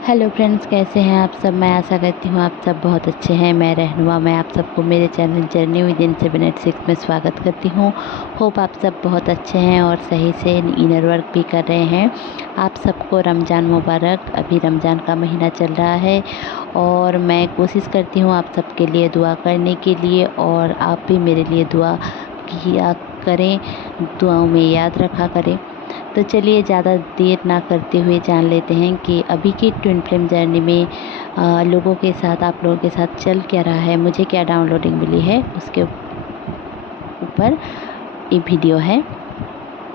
Hello friends, कैसे हैं आप सब। मैं आशा करती हूँ आप सब बहुत अच्छे हैं। मैं रहनुमा मैं आप सबको मेरे चैनल जर्नी विद इन 786 में स्वागत करती हूँ। होप आप सब बहुत अच्छे हैं और सही से इनर वर्क भी कर रहे हैं। आप सबको रमज़ान मुबारक। अभी रमज़ान का महीना चल रहा है और मैं कोशिश करती हूँ आप सबके लिए दुआ करने के लिए, और आप भी मेरे लिए दुआ किया करें, दुआओं में याद रखा करें। तो चलिए ज़्यादा देर ना करते हुए जान लेते हैं कि अभी की ट्विन फ्लेम जर्नी में लोगों के साथ, आप लोगों के साथ चल क्या रहा है, मुझे क्या डाउनलोडिंग मिली है, उसके ऊपर ये वीडियो है।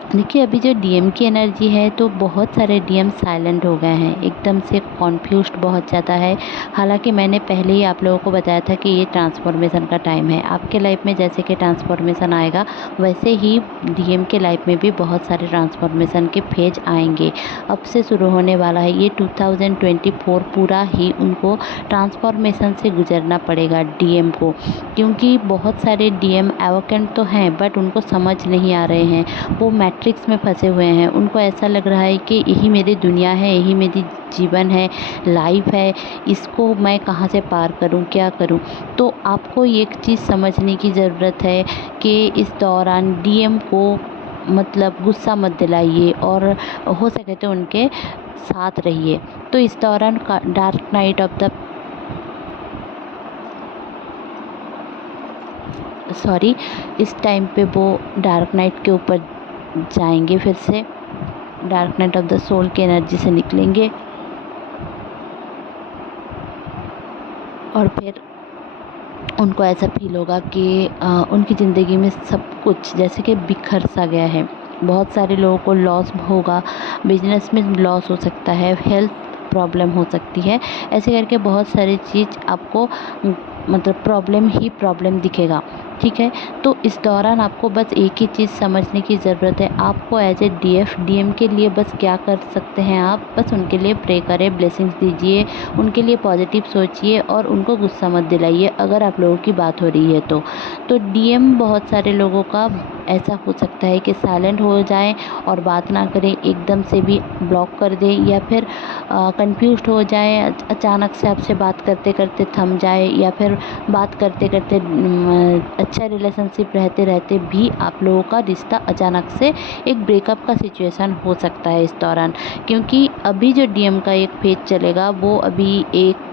देखिए, अभी जो डीएम की एनर्जी है तो बहुत सारे डीएम साइलेंट हो गए हैं, एकदम से कॉन्फ्यूज्ड बहुत ज़्यादा है। हालांकि मैंने पहले ही आप लोगों को बताया था कि ये ट्रांसफॉर्मेशन का टाइम है। आपके लाइफ में जैसे कि ट्रांसफॉर्मेशन आएगा, वैसे ही डीएम के लाइफ में भी बहुत सारे ट्रांसफॉर्मेशन के फेज आएंगे। अब से शुरू होने वाला है ये 2024 पूरा ही उनको ट्रांसफॉर्मेशन से गुजरना पड़ेगा डीएम को, क्योंकि बहुत सारे डीएम एवोकेंट तो हैं बट उनको समझ नहीं आ रहे हैं। वो मैट्रिक्स में फंसे हुए हैं। उनको ऐसा लग रहा है कि यही मेरी दुनिया है, यही मेरी जीवन है, लाइफ है, इसको मैं कहाँ से पार करूं, क्या करूं। तो आपको एक चीज़ समझने की ज़रूरत है कि इस दौरान डीएम को मतलब गुस्सा मत दिलाइए और हो सके तो उनके साथ रहिए। तो इस दौरान डार्क नाइट ऑफ द इस टाइम पे वो डार्क नाइट के ऊपर जाएंगे, फिर से dark night of the soul की एनर्जी से निकलेंगे और फिर उनको ऐसा फील होगा कि उनकी ज़िंदगी में सब कुछ जैसे कि बिखर सा गया है। बहुत सारे लोगों को लॉस होगा, बिजनेस में लॉस हो सकता है, हेल्थ प्रॉब्लम हो सकती है। ऐसे करके बहुत सारी चीज़ आपको मतलब प्रॉब्लम ही प्रॉब्लम दिखेगा, ठीक है। तो इस दौरान आपको बस एक ही चीज़ समझने की ज़रूरत है। आपको एज ए डीएम के लिए बस क्या कर सकते हैं, आप बस उनके लिए प्रे करें, ब्लेसिंग्स दीजिए, उनके लिए पॉजिटिव सोचिए और उनको गुस्सा मत दिलाइए अगर आप लोगों की बात हो रही है तो डीएम बहुत सारे लोगों का ऐसा हो सकता है कि साइलेंट हो जाएं और बात ना करें, एकदम से भी ब्लॉक कर दें, या फिर कंफ्यूज्ड हो जाएं, अचानक से आपसे बात करते करते थम जाए, या फिर बात करते करते अच्छा रिलेशनशिप रहते रहते भी आप लोगों का रिश्ता अचानक से एक ब्रेकअप का सिचुएशन हो सकता है इस दौरान। क्योंकि अभी जो डीएम का एक फेज चलेगा वो अभी एक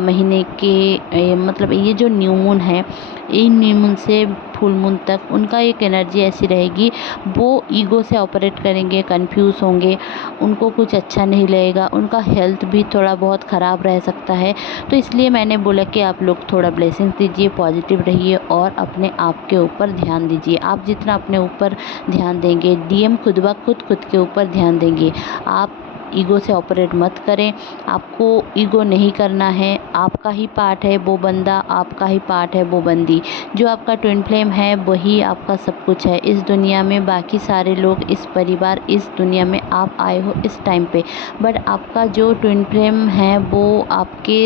महीने के मतलब ये जो न्यू मून है, इन न्यू मून से फुल मून तक उनका एक एनर्जी ऐसी रहेगी, वो ईगो से ऑपरेट करेंगे, कंफ्यूज होंगे, उनको कुछ अच्छा नहीं लगेगा, उनका हेल्थ भी थोड़ा बहुत ख़राब रह सकता है। तो इसलिए मैंने बोला कि आप लोग थोड़ा ब्लेसिंग्स दीजिए, पॉजिटिव रहिए और अपने आप के ऊपर ध्यान दीजिए। आप जितना अपने ऊपर ध्यान देंगे, डीएम खुद ब खुद के ऊपर ध्यान देंगे। आप ईगो से ऑपरेट मत करें, आपको ईगो नहीं करना है। आपका ही पार्ट है वो बंदा, आपका ही पार्ट है वो बंदी। जो आपका ट्विन फ्लेम है वही आपका सब कुछ है इस दुनिया में। बाकी सारे लोग, इस परिवार, इस दुनिया में आप आए हो इस टाइम पे, बट आपका जो ट्विन फ्लेम है वो आपके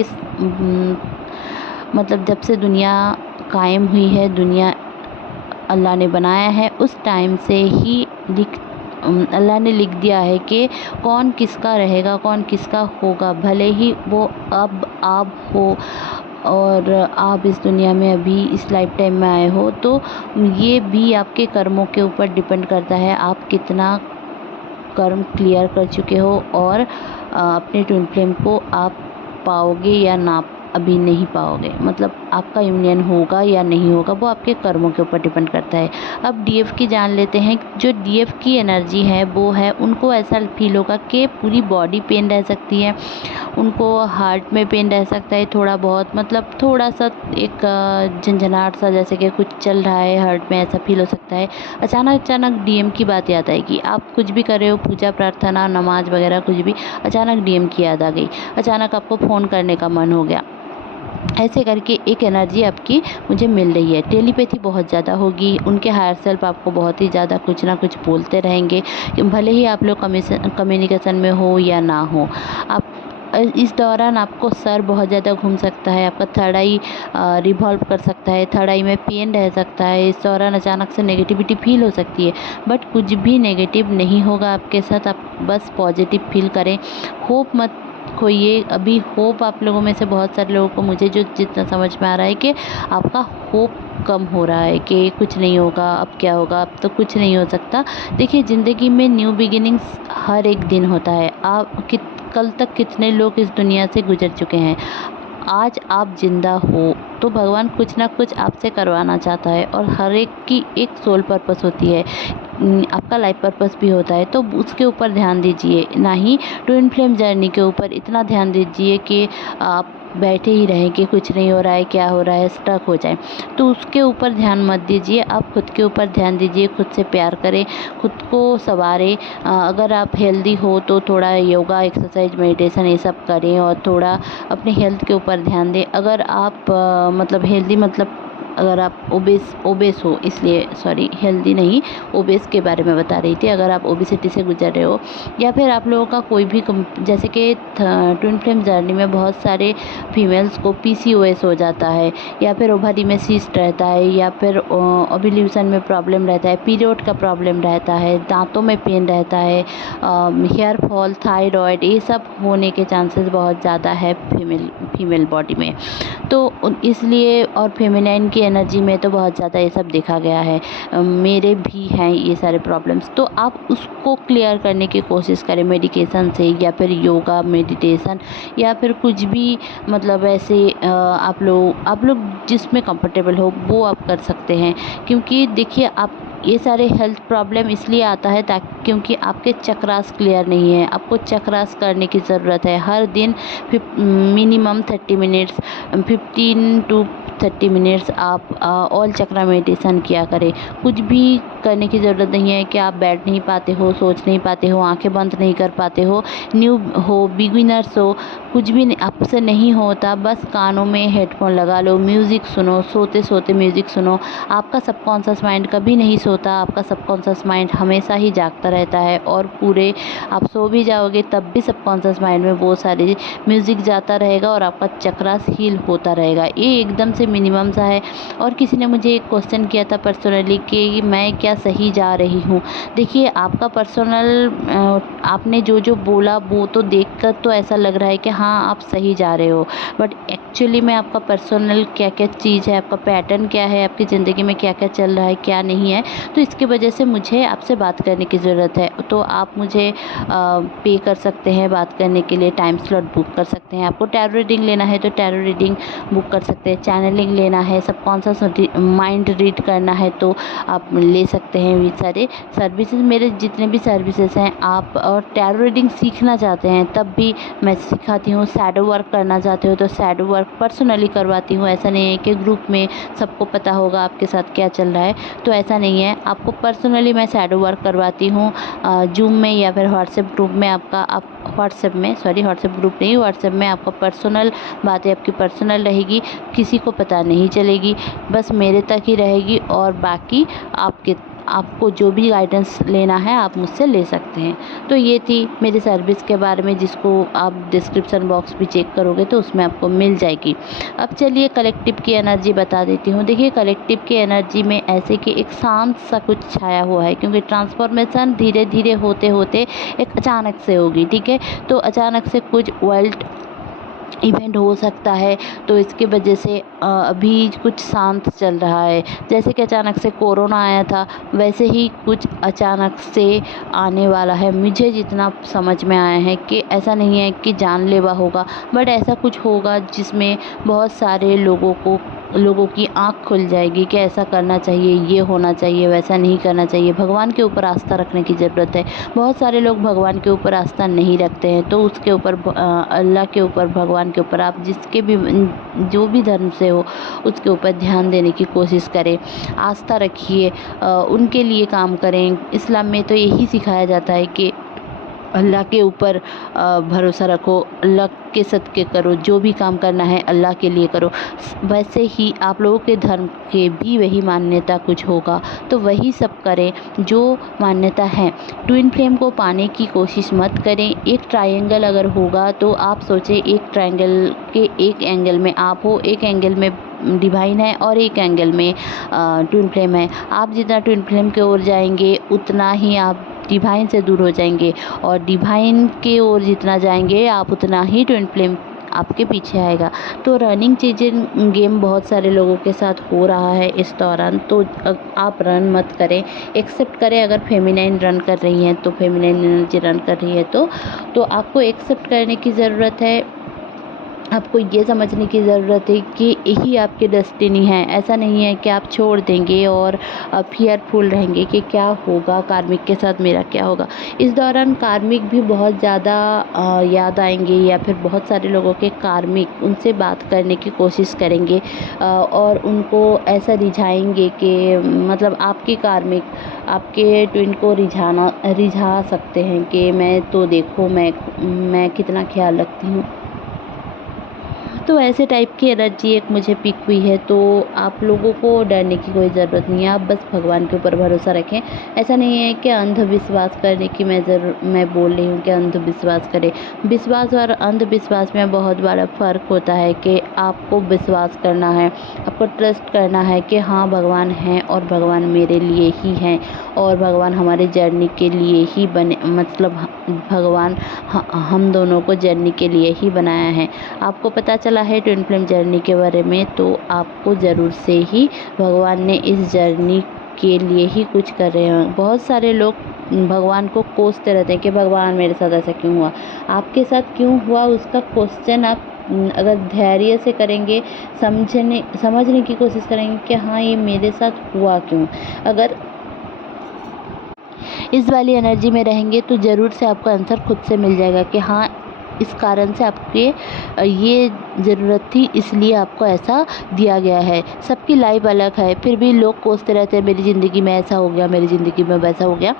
मतलब जब से दुनिया कायम हुई है, दुनिया अल्लाह ने बनाया है, उस टाइम से ही अल्लाह ने लिख दिया है कि कौन किसका रहेगा, कौन किसका होगा। भले ही वो अब आप हो और आप इस दुनिया में अभी इस लाइफ टाइम में आए हो, तो ये भी आपके कर्मों के ऊपर डिपेंड करता है, आप कितना कर्म क्लियर कर चुके हो और अपने ट्विन फ्लेम को आप पाओगे या ना, अभी नहीं पाओगे। मतलब आपका यूनियन होगा या नहीं होगा वो आपके कर्मों के ऊपर डिपेंड करता है। अब डीएफ की जान लेते हैं। जो डीएफ की एनर्जी है वो है, उनको ऐसा फील होगा कि पूरी बॉडी पेन रह सकती है, उनको हार्ट में पेन रह सकता है थोड़ा बहुत, मतलब थोड़ा सा एक झंझनाहट सा, जैसे कि कुछ चल रहा है हार्ट में, ऐसा फील हो सकता है। अचानक अचानक डीएम की बात याद आएगी, आप कुछ भी कर रहे हो, पूजा प्रार्थना नमाज वगैरह कुछ भी, अचानक डीएम की याद आ गई, अचानक आपको फ़ोन करने का मन हो गया। ऐसे करके एक एनर्जी आपकी मुझे मिल रही है। टेलीपैथी बहुत ज़्यादा होगी, उनके हायर सेल्फ आपको बहुत ही ज़्यादा कुछ ना कुछ बोलते रहेंगे, भले ही आप लोग कम्युनिकेशन में हो या ना हो। आप इस दौरान आपको सर बहुत ज़्यादा घूम सकता है, आपका थर्ड आई रिवॉल्व कर सकता है, थर्ड आई में पेन रह सकता है। इस दौरान अचानक से नेगेटिविटी फील हो सकती है, बट कुछ भी नेगेटिव नहीं होगा आपके साथ। आप बस पॉजिटिव फील करें, होप मत खोइए। अभी होप आप लोगों में से बहुत सारे लोगों को, मुझे जो जितना समझ में आ रहा है, कि आपका होप कम हो रहा है कि कुछ नहीं होगा, अब क्या होगा, अब तो कुछ नहीं हो सकता। देखिए, ज़िंदगी में न्यू बिगिनिंग्स हर एक दिन होता है। कल तक कितने लोग इस दुनिया से गुजर चुके हैं। आज आप जिंदा हो तो भगवान कुछ ना कुछ आपसे करवाना चाहता है, और हर एक की एक सोल पर्पस होती है। आपका लाइफ पर्पस भी होता है, तो उसके ऊपर ध्यान दीजिए, ना ही ट्विन फ्लेम जर्नी के ऊपर इतना ध्यान दीजिए कि आप बैठे ही रहें कि कुछ नहीं हो रहा है, क्या हो रहा है, स्टक हो जाए। तो उसके ऊपर ध्यान मत दीजिए, आप खुद के ऊपर ध्यान दीजिए, खुद से प्यार करें, खुद को संवारें। अगर आप हेल्दी हो तो थोड़ा योगा, एक्सरसाइज, मेडिटेशन ये सब करें, और थोड़ा अपने हेल्थ के ऊपर ध्यान दें। अगर आप मतलब हेल्दी, मतलब अगर आप ओबेस हो, इसलिए सॉरी, हेल्दी नहीं, ओबेस के बारे में बता रही थी। अगर आप ओबेसिटी से गुजर रहे हो, या फिर आप लोगों का कोई भी जैसे कि ट्विन फ्लेम जर्नी में बहुत सारे फीमेल्स को पीसीओएस हो जाता है, या फिर ओवरी में सिस्ट रहता है, या फिर ओव्यूलेशन में प्रॉब्लम रहता है, पीरियड का प्रॉब्लम रहता है, दांतों में पेन रहता है, हेयर फॉल, थायराइड, ये सब होने के चांसेस बहुत ज़्यादा है फीमेल बॉडी में। तो इसलिए, और फेमिनाइन की एनर्जी में तो बहुत ज़्यादा ये सब देखा गया है। मेरे भी हैं ये सारे प्रॉब्लम्स, तो आप उसको क्लियर करने की कोशिश करें मेडिकेशन से, या फिर योगा, मेडिटेशन, या फिर कुछ भी, मतलब ऐसे आप लोग जिसमें कंफर्टेबल हो वो आप कर सकते हैं। क्योंकि देखिए, आप ये सारे हेल्थ प्रॉब्लम इसलिए आता है ताकि क्योंकि आपके चक्रास क्लियर नहीं है। आपको चक्रास करने की ज़रूरत है। हर दिन मिनिमम 30 मिनट्स, 15 to 30 मिनट्स आप ऑल चक्रा मेडिटेशन किया करें। कुछ भी करने की ज़रूरत नहीं है कि आप बैठ नहीं पाते हो, सोच नहीं पाते हो, आंखें बंद नहीं कर पाते हो, न्यू हो, बिगिनर्स हो, कुछ भी आपसे नहीं होता। बस कानों में हेडफोन लगा लो, म्यूज़िक सुनो, सोते सोते म्यूज़िक सुनो। आपका सबकॉन्शियस माइंड कभी नहीं सोता, आपका सबकॉन्शियस माइंड हमेशा ही जागता रहता है, और पूरे आप सो भी जाओगे तब भी सबकॉन्शियस माइंड में वो सारी म्यूज़िक जाता रहेगा, और आपका चक्रास हील होता रहेगा। ये एकदम से मिनिमम सा है। और किसी ने मुझे एक क्वेश्चन किया था पर्सनली कि मैं क्या सही जा रही हूँ। देखिए, आपका पर्सनल आपने जो जो बोला वो तो देखकर तो ऐसा लग रहा है कि हाँ आप सही जा रहे हो, बट एक्चुअली में आपका पर्सनल क्या क्या चीज़ है, आपका पैटर्न क्या है, आपकी ज़िंदगी में क्या क्या चल रहा है, क्या नहीं है, तो इसकी वजह से मुझे आपसे बात करने की ज़रूरत है। तो आप मुझे पे कर सकते हैं बात करने के लिए, टाइम स्लॉट बुक कर सकते हैं। आपको टैरो रीडिंग लेना है तो टैरो रीडिंग बुक कर सकते हैं। चैनलिंग लेना है, सबकॉन्शियस माइंड रीड करना है तो आप ले सकते हैं। ये सारे सर्विसेज, मेरे जितने भी सर्विसेज हैं, आप और टैरो रीडिंग सीखना चाहते हैं तब भी मैं सिखाती हूँ। शैडो वर्क करना चाहते हो तो शैडो वर्क पर्सनली करवाती हूँ। ऐसा नहीं है कि ग्रुप में सबको पता होगा आपके साथ क्या चल रहा है, तो ऐसा नहीं है। आपको पर्सनली मैं शैडो वर्क करवाती हूँ जूम में या फिर व्हाट्सएप ग्रुप में। आप व्हाट्सएप में, सॉरी व्हाट्सएप ग्रुप नहीं, व्हाट्सएप में आपका पर्सनल बातें आपकी पर्सनल रहेगी, किसी को पता नहीं चलेगी, बस मेरे तक ही रहेगी, और बाकी आपको जो भी गाइडेंस लेना है आप मुझसे ले सकते हैं। तो ये थी मेरी सर्विस के बारे में, जिसको आप डिस्क्रिप्शन बॉक्स भी चेक करोगे तो उसमें आपको मिल जाएगी। अब चलिए कलेक्टिव की एनर्जी बता देती हूँ। देखिए, कलेक्टिव की एनर्जी में ऐसे कि एक शांत सा कुछ छाया हुआ है, क्योंकि ट्रांसफॉर्मेशन धीरे धीरे होते होते एक अचानक से होगी, ठीक है। तो अचानक से कुछ वर्ल्ड इवेंट हो सकता है, तो इसके वजह से अभी कुछ शांत चल रहा है। जैसे कि अचानक से कोरोना आया था, वैसे ही कुछ अचानक से आने वाला है। मुझे जितना समझ में आया है कि ऐसा नहीं है कि जानलेवा होगा, बट ऐसा कुछ होगा जिसमें बहुत सारे लोगों की आँख खुल जाएगी कि ऐसा करना चाहिए, ये होना चाहिए, वैसा नहीं करना चाहिए। भगवान के ऊपर आस्था रखने की ज़रूरत है। बहुत सारे लोग भगवान के ऊपर आस्था नहीं रखते हैं, तो उसके ऊपर अल्लाह के ऊपर, भगवान के ऊपर, आप जिसके भी जो भी धर्म से हो उसके ऊपर ध्यान देने की कोशिश करें, आस्था रखिए, उनके लिए काम करें। इस्लाम में तो यही सिखाया जाता है कि अल्लाह के ऊपर भरोसा रखो, अल्लाह के सदक़े करो, जो भी काम करना है अल्लाह के लिए करो। वैसे ही आप लोगों के धर्म के भी वही मान्यता कुछ होगा, तो वही सब करें जो मान्यता है। ट्विन फ्लेम को पाने की कोशिश मत करें। एक ट्रायंगल अगर होगा तो आप सोचें, एक ट्रायंगल के एक एंगल में आप हो, एक एंगल में डिवाइन है और एक एंगल में ट्विन फ्लेम है। आप जितना ट्विन फ्लेम की ओर जाएंगे उतना ही आप डिवाइन से दूर हो जाएंगे और डिवाइन के ओर जितना जाएंगे आप उतना ही ट्विन फ्लेम आपके पीछे आएगा। तो रनिंग चीज़ें गेम बहुत सारे लोगों के साथ हो रहा है इस दौरान, तो आप रन मत करें, एक्सेप्ट करें। अगर फेमिनाइन रन कर रही हैं तो फेमिनाइन एनर्जी रन कर रही है तो आपको एक्सेप्ट करने की ज़रूरत है। आपको ये समझने की ज़रूरत है कि यही आपकी डेस्टिनी है। ऐसा नहीं है कि आप छोड़ देंगे और फियरफुल रहेंगे कि क्या होगा, कार्मिक के साथ मेरा क्या होगा। इस दौरान कार्मिक भी बहुत ज़्यादा याद आएंगे या फिर बहुत सारे लोगों के कार्मिक उनसे बात करने की कोशिश करेंगे और उनको ऐसा रिझाएंगे कि मतलब आपके कार्मिक आपके ट्विन को रिझा सकते हैं कि मैं तो देखो मैं कितना ख्याल रखती हूँ। तो ऐसे टाइप की एनर्जी एक मुझे पिक हुई है। तो आप लोगों को डरने की कोई ज़रूरत नहीं है, आप बस भगवान के ऊपर भरोसा रखें। ऐसा नहीं है कि अंधविश्वास करने की मैं बोल रही हूँ कि अंधविश्वास करें। विश्वास और अंधविश्वास में बहुत बड़ा फ़र्क होता है कि आपको विश्वास करना है, आपको ट्रस्ट करना है कि हाँ भगवान हैं और भगवान मेरे लिए ही हैं और भगवान हमारे जर्नी के लिए ही बने, मतलब भगवान हम दोनों को जर्नी के लिए ही बनाया है। आपको पता चला है ट्विन फ्लेम जर्नी के बारे में, तो आपको ज़रूर से ही भगवान ने इस जर्नी के लिए ही कुछ कर रहे हैं। बहुत सारे लोग भगवान को कोसते रहते हैं कि भगवान मेरे साथ ऐसा क्यों हुआ। आपके साथ क्यों हुआ उसका क्वेश्चन आप अगर धैर्य से करेंगे, समझने की कोशिश करेंगे कि हाँ ये मेरे साथ हुआ क्यों, अगर इस वाली एनर्जी में रहेंगे तो ज़रूर से आपको आंसर खुद से मिल जाएगा कि हाँ इस कारण से आपके ये ज़रूरत थी, इसलिए आपको ऐसा दिया गया है। सबकी लाइफ अलग है, फिर भी लोग कोसते रहते हैं मेरी ज़िंदगी में ऐसा हो गया, मेरी ज़िंदगी में वैसा हो गया।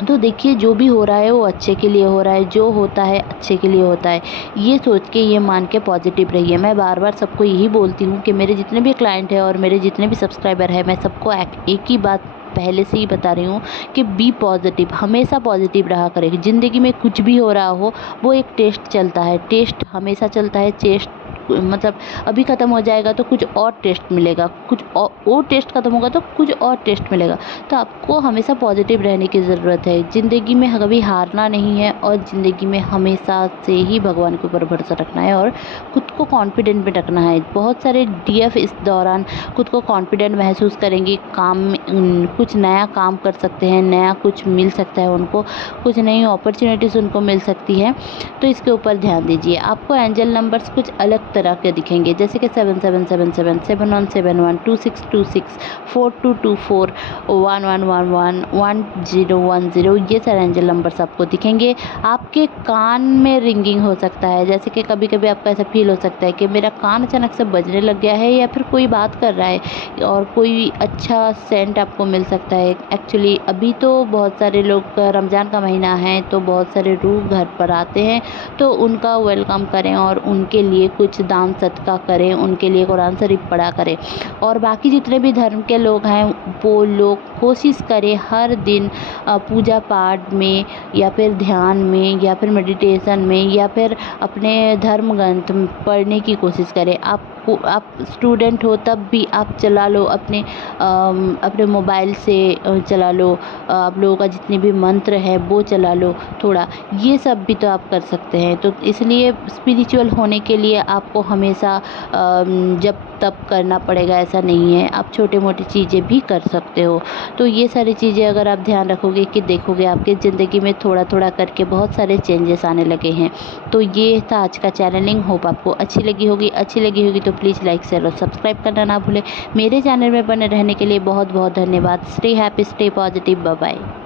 तो देखिए जो भी हो रहा है वो अच्छे के लिए हो रहा है, जो होता है अच्छे के लिए होता है। ये सोच के ये मान के पॉजिटिव रहिए। मैं बार बार सबको यही बोलती हूँ कि मेरे जितने भी क्लाइंट हैं और मेरे जितने भी सब्सक्राइबर हैं, मैं सबको एक ही बात पहले से ही बता रही हूँ कि बी पॉजिटिव, हमेशा पॉजिटिव रहा करें। ज़िंदगी में कुछ भी हो रहा हो वो एक टेस्ट चलता है, टेस्ट हमेशा चलता है। टेस्ट मतलब अभी ख़त्म हो जाएगा तो कुछ और टेस्ट मिलेगा, कुछ और वो टेस्ट ख़त्म होगा तो कुछ और टेस्ट मिलेगा। तो आपको हमेशा पॉजिटिव रहने की ज़रूरत है। ज़िंदगी में कभी हारना नहीं है और ज़िंदगी में हमेशा से ही भगवान के ऊपर भरोसा रखना है और खुद को कॉन्फिडेंट में रखना है। बहुत सारे डीएफ इस दौरान खुद को कॉन्फिडेंट महसूस करेंगे, काम में कुछ नया काम कर सकते हैं, नया कुछ मिल सकता है उनको, कुछ नई अपॉर्चुनिटीज़ उनको मिल सकती है। तो इसके ऊपर ध्यान दीजिए। आपको एंजल नंबर्स कुछ अलग तरह के दिखेंगे, जैसे कि 7777, 7171, 2626, 4224, 1111, 1010, ये सारे एंजल नंबर्स आपको दिखेंगे। आपके कान में रिंगिंग हो सकता है, जैसे कि कभी कभी आपको ऐसा फील हो सकता है कि मेरा कान अचानक से बजने लग गया है, या फिर कोई बात कर रहा है और कोई अच्छा सेंट आपको मिल सकता है। एक्चुअली अभी तो बहुत सारे लोग, रमज़ान का महीना है तो बहुत सारे रूह घर पर आते हैं, तो उनका वेलकम करें और उनके लिए कुछ दान सदका करें, उनके लिए कुरान शरीफ पढ़ा करें। और बाकी जितने भी धर्म के लोग हैं वो लोग कोशिश करें हर दिन पूजा पाठ में या फिर ध्यान में या फिर मेडिटेशन में या फिर अपने धर्म ग्रंथ पढ़ने की कोशिश करें। आप स्टूडेंट हो तब भी आप चला लो, अपने मोबाइल से चला लो, आप लोगों का जितने भी मंत्र है वो चला लो थोड़ा, ये सब भी तो आप कर सकते हैं। तो इसलिए स्पिरिचुअल होने के लिए आपको हमेशा जब तब करना पड़ेगा ऐसा नहीं है, आप छोटे मोटी चीज़ें भी कर सकते हो। तो ये सारी चीज़ें अगर आप ध्यान रखोगे कि देखोगे आपकी ज़िंदगी में थोड़ा थोड़ा करके बहुत सारे चेंजेस आने लगे हैं। तो ये था आज का चैनलिंग, होप आपको अच्छी लगी होगी तो प्लीज़ लाइक शेयर और सब्सक्राइब करना ना भूलें। मेरे चैनल में बने रहने के लिए बहुत बहुत धन्यवाद। Stay happy, stay positive, bye bye.